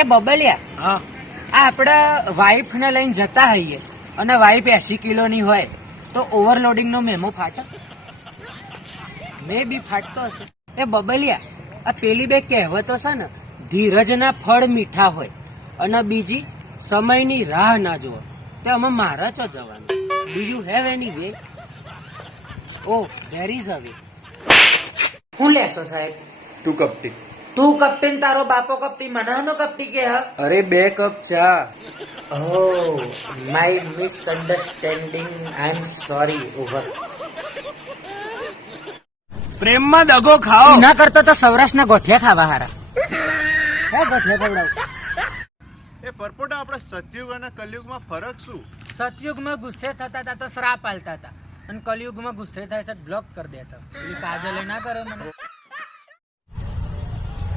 એ બબલિયા, હા, આપડે વાઇફ ને લઈને જતા હઈએ અને વાઇફ 80 કિલોની હોય તો ઓવરલોડિંગ નો મેમો ફાટે? મે બી ફાટતો હશે. એ બબલિયા, આ પેલી બે કહેવતો છે ને, ધીરજના ફળ મીઠા હોય અને બીજી સમયની રાહ ના જોવો. તે અમે મારા ચો જવાનું. Do you have any way? Oh there is a way. શું લેશો સાહેબ? તું કપટી. તું કપ્ટીન, તારો બાપો કપ્ટી, મનાવનો કપ્ટી કે હ? અરે 2 કપ ચા. Oh, my misunderstanding. I'm sorry. Over. પ્રેમમાં દગો ખાઓ. ના કરતો તો સૌરાષ્ટ્રના ગોઠિયા ખાવા હારા. હે ગોઠિયા ખવડાવ. એ પરપોટા, આપણે સતયુગ અને કલયુગમાં ફરક શું? સતયુગમાં ગુસ્સે થતા હતા તો શ્રાપ આલતા હતા અને કલયુગમાં ગુસ્સે થાય છે બ્લોક કરી દેશે. પેલી કાજલ ના કરે મને.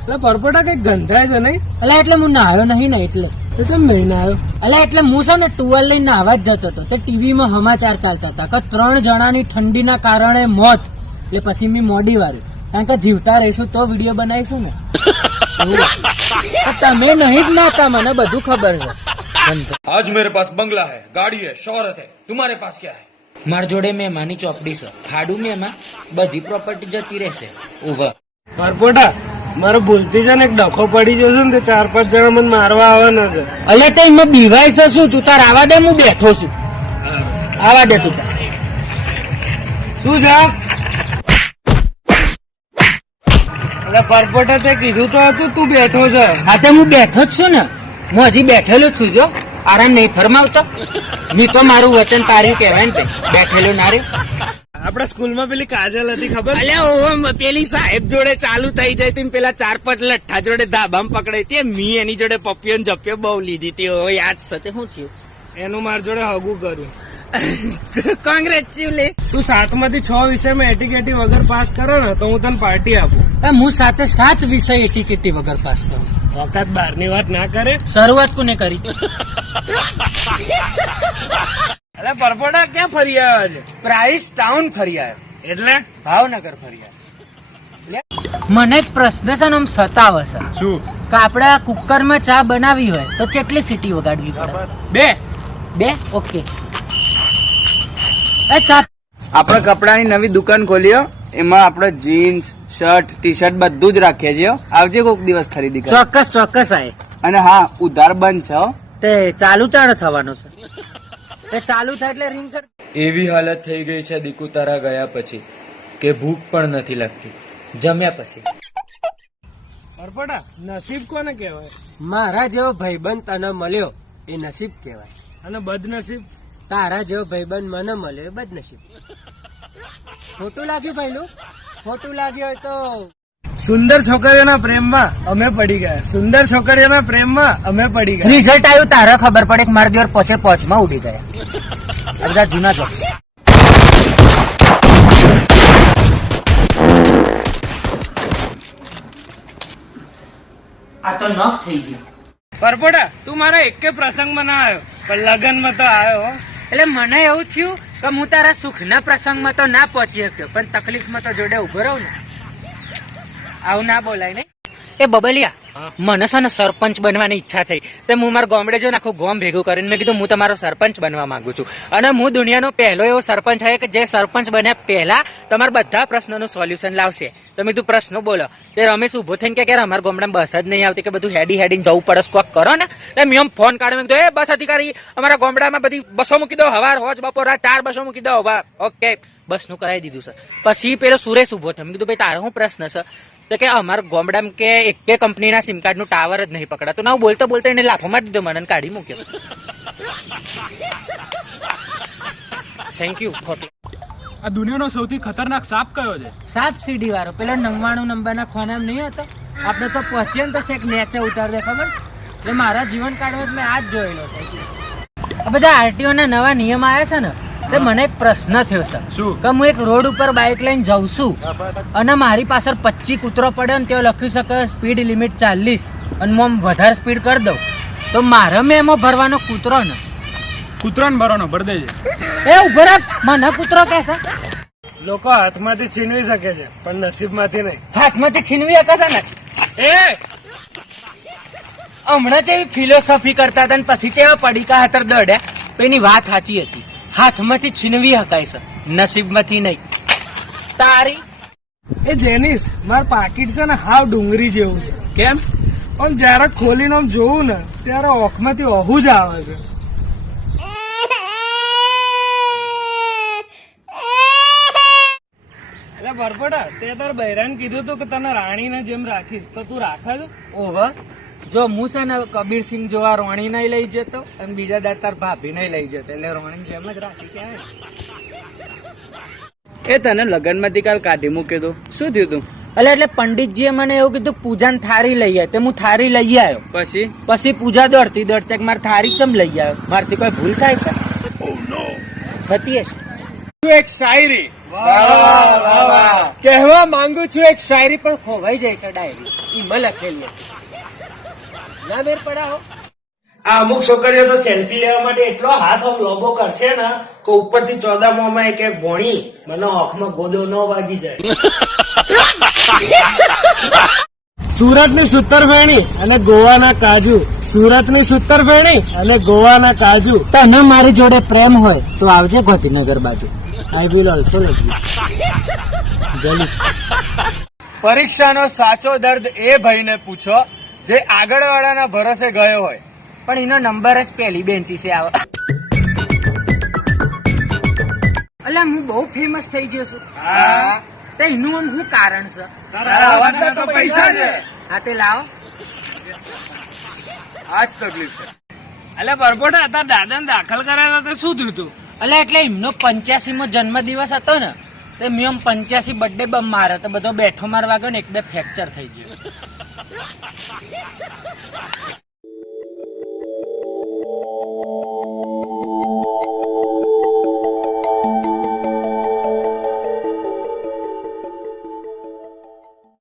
એટલે પરપોટા કઈ ગંધાય છે નહીં? અલા એટલે હું નાહ્યો નહીં ને એટલે. એટલે નહીં આવ્યો. અલા એટલે હું છે ને ટુવેલ લઈને નાહવા જ જતો હતો. તે ટીવીમાં સમાચાર ચાલતા હતા કે 3 જણાની ઠંડીના કારણે મોત. એટલે પછી મેં મોડી વાર્યું, કારણ કે જીવતા રહીશું તો વિડીયો બનાવીશું ને. તમે નહીં જ નાતા, મને બધું ખબર છે. आज मेरे पास बंगला है, गाड़ी है, शौहरत है, तुम्हारे पास क्या है? મારી જોડે મહેમાની ચોપડી છે, ખાડું મેમાં બધી પ્રોપર્ટી જતી રહેશે. ઓવર. પરપોટા, મારે ભૂલથી છે ને એક ડખો પડી જશે ને, 4-5 જણા મને મારવા આવવાના છે. અલે તો એમાં બીવાય છે શું? તું તાર આવા દે, હું બેઠો છું. આવા દે તું તાર. શું છે? એટલે પરપોટા તે કીધું તો હતું તું બેઠો છે. હા તો હું બેઠો જ છું ને, હું હજી બેઠેલો જ છું. જો આરામ નહીં ફરમાવતો. મી તો મારું વચન તાર્યું કહેવાય ને, બેઠેલો ના રે. આપડા સ્કૂલમાં પેલી કાજલ હતી ખબર? અલ્યા પેલી સાહેબ જોડે ચાલુ થઈ જાય તી, પેલા 4-5 લઠ્ઠા જોડે ધાબામાં પકડાઈ હતી. મી એની જોડે પપ્પીઓ ને જપ્પીઓ બહુ લીધી હતી. યાદ છે? શું થયું? એનું મારી જોડે હગું કર્યું. કોંગ્રેચ્યુલેશન. તું 7માંથી 6 વિષયમાં એટીકેટી વગર પાસ કરો ને તો હું તને પાર્ટી આપું. હું સાથે 7 વિષય એટીકેટી વગર પાસ કરું. વખત બહારની વાત ના કરે. શરૂઆત કોને કરી? અરે પરપોટા ક્યાં ફરી આવ્યો છે? પ્રાઇસ ટાઉન ફરી આવ્યો. એટલે ભાવનગર ફરી આવ્યો. મને એક પ્રશ્ન છે ને, આમ સતાવે છે. શું? કે આપણે કુકરમાં ચા બનાવી હોય તો કેટલી સીટી વગાડવી પડે? 2. ઓકે. આપણે કપડાની નવી દુકાન ખોલીએ, એમાં આપણે જીન્સ, શર્ટ, ટી શર્ટ બધું જ રાખીએ છીએ. આવજે કોઈક દિવસ ખરીદી કરવા. ચોક્કસ આય. અને હા, ઉધાર બંધ છે હો. તે ચાલુ ચાણ થવાનો છે. તે ચાલુ થાય એટલે રિંગ કર. એવી હાલત થઈ ગઈ છે દીકુ તારા ગયા પછી કે ભૂખ પણ નથી લાગતી જમ્યા પછી. પરપોટા, નસીબ કોને કહેવાય? મારા જેવો ભાઈબંધ તને મળ્યો એ નસીબ કહેવાય, અને બદનસીબ? તારા જેવો ભાઈબંધ મને મળ્યો એ બદનસીબ. ખોટું લાગ્યું ભાઈલું? ખોટું લાગ્યું હોય તો સુંદર છોકરીઓના પ્રેમમાં અમે પડી ગયા. સુંદર છોકરીઓના પ્રેમમાં અમે પડી ગયા. રિઝલ્ટ આવ્યું તારે ખબર પડે કે મારા દિવસ પોચમાં ઉડી ગયા. આ બધા જૂના જોક્સ. આ તો નોક થઈ ગયું. પરપોટા, તું મારા એકે પ્રસંગમાં ના આવ્યો પણ લગનમાં તો આવ્યો હો. એટલે મને એવું થયું કે હું તારા સુખના પ્રસંગમાં તો ના પહોંચી શક્યો, પણ તકલીફમાં તો જોડે ઉભો રહું ને. આવું ના બોલાય ને. એ બબલિયા, મને છે ને સરપંચ બનવાની ઈચ્છા થઈ. તો હું મારા ગામડે જો આખું ગામ ભેગું કરીને મેં કીધું હું તમારો સરપંચ બનવા માંગુ છું, અને હું દુનિયાનો પહેલો એવો સરપંચ છે કે જે સરપંચ બન્યા પહેલા તમારા બધા પ્રશ્નોનું સોલ્યુશન લાવશે. તો મેં તું પ્રશ્નો બોલો. તે રમેશ ઉભો થઈને કે અમારા ગામડામાં બસ જ નહીં આવતી, કે બધું હેડીને જવું પડે, સ્કોક કરો ને. મેં ફોન કાઢ્યો, એ બસ અધિકારી અમારા ગામડામાં બધી બસો મૂકી દો, હવાર હોજ બપોર રાત 4 બસો મૂકી દો. ઓકે, બસનું કરાવી દીધું છે. પછી પેલો સુરેશ ઉભો થયો. મેં કીધું ભાઈ તારો શું પ્રશ્ન છે? તો કે અમારા ગામડામાં કે એક કંપનીના સિમ કાર્ડ નું ટાવર જ નહીં પકડાતું. ના, હું બોલતો એને લાફો મારી દીધો, મને કાઢી મૂક્યો. Thank you. આ દુનિયાનો સૌથી ખતરનાક સાપ કયો છે? સાપ સીડી વાળો, પેલો 99 નંબરના ખોનામ નહીં હતો? આપણે તો પહોંચીએ ને તો શેક નેચે ઉતાર દે, ખબર છે? મારા જીવન કાળમાં મેં આજ જોયેલો છે. આ બધા આરટીઓ ના નવા નિયમ આવ્યા છે ને, તો મને એક પ્રશ્ન થયો છે. શું? કે હું એક રોડ ઉપર બાઇક લઈને જાઉં છું અને મારી પાછળ 25 કૂતરો પડ્યો ને તેઓ લખી શકે સ્પીડ લિમિટ 40, અને હું વધારે સ્પીડ કરી દઉં તો મારે મેં એમાં ભરવાનો કૂતરો ને? કૂતરાને ભરવાનો ભર દેજે. એ ઉભો રાખ, મને કૂતરો કે છે? લોકો હાથમાંથી છીનવી શકે છે પણ નસીબમાંથી નહીં. હાથમાંથી છીનવી શકે છે ને? એ હમણાં જેવી ફિલોસોફી કરતા હતા ને પછી કેવા પડીકા હાથર દડ્યા તો એની વાત સાચી હતી. હાથમાંથી છીનવી હકાય છે, નસીબમાંથી નહીં. તારી એ જેનિસ, માર પાકીટ છે ને હાવ ડુંગળી જેવું છે. કેમ? પણ જયારે ખોલીને આમ જોવું ને ત્યારે ઓખમાંથી ઓહું જ આવે છે. એટલે બરપડા, તે તાર બૈરાને કીધું તું કે તને રાણીને જેમ રાખીશ, તો તું રાખે છે? ઓવર જો હું છે ને કબીરસિંહ જોવા રોણી નહીં લઈ જતો અને બીજા દાડ તાર ભાભી નહીં લઈ જતો, એટલે રોણી જેમ જ રાખી ક્યાં. એ તને લગનમાંથી કાલ કાઢી મૂક્યું તું, શું થયું તું? એટલે પંડિતજીએ મને એવું કીધું પૂજાને થારી લઈ આવે, તે હું થારી લઈ આવ્યો. પછી પૂજા દોડતી દોડતી મારે થારી કેમ લઈ આવ્યો? મારથી કોઈ ભૂલ થાય છે? હતી એક શાયરી કહેવા માંગુ છું, એક શાયરી પણ ખોવાઈ જાય છે ડાયરી. ઈમાં લખેલી ના બેર પડાવો. આ અમુક છોકરીઓ તો સેલ્ફી લેવા માટે એટલો હાથ આમ લોબો કરશે ને કે ઉપરથી 14 માં એક ભોણી મને આંખમાં ગોદો ન વાગી જાય. સુરતની સુતરફેણી અને ગોવાના કાજુ, સુરતની સુતરફેણી અને ગોવાના કાજુ. તને મારી જોડે પ્રેમ હોય તો આવજે ગાંધીનગર બાજુ. I will also love you. જલ્દી. પરીક્ષાનો સાચો દર્દ એ ભાઈને પૂછો જે આગળવાળાના ભરોસે ગયો હોય. પણ એનો નંબર જ પહેલી બેન્ચી છે આવે. અલ્યા હું બહુ ફેમસ થઈ ગયો છું. તો એનું આમ શું કારણ છે? પૈસા છે. હા તે લાવો. આ જ તકલીફ છે. એટલે પરપોટા તાર દાદાને દાખલ કરાયા તો શું થયું તું? અલ્યા એટલે એમનો 85મો જન્મદિવસ હતો ને, તો મેં આમ 85 બર્થડે બમ માર્યો તો બધો બેઠો મારવા ગયો ને 1-2 ફ્રેક્ચર થઈ ગયો.